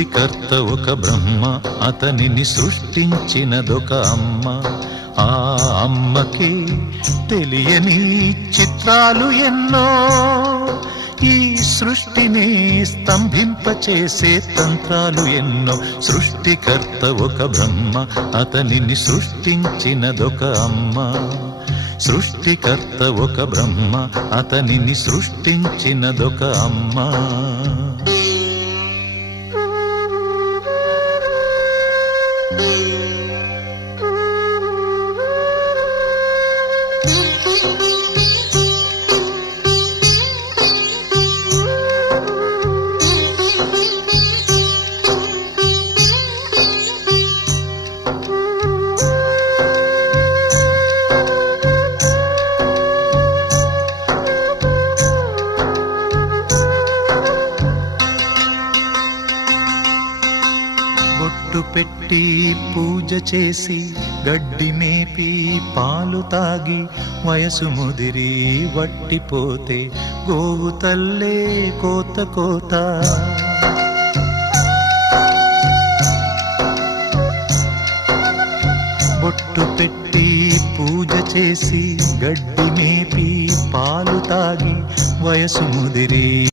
సృష్టికర్త ఒక బ్రహ్మ, అతనిని సృష్టించినదొక అమ్మ. ఆ అమ్మకి తెలియని చిత్రాలు ఎన్నో, ఈ సృష్టిని స్తంభింపచేసే తంత్రాలు ఎన్నో. సృష్టికర్త ఒక బ్రహ్మ, అతనిని సృష్టించినదొక అమ్మ. సృష్టికర్త ఒక బ్రహ్మ, అతనిని సృష్టించినదొక అమ్మ. బొట్టు పెట్టి పూజ చేసి, గడ్డి మేపి పాలు తాగి, వయసు ముదిరి వట్టిపోతే గోవు తల్లే కోత కోత. బొట్టు పెట్టి పూజ చేసి, గడ్డి మేపి పాలు తాగి, వయసు ముదిరి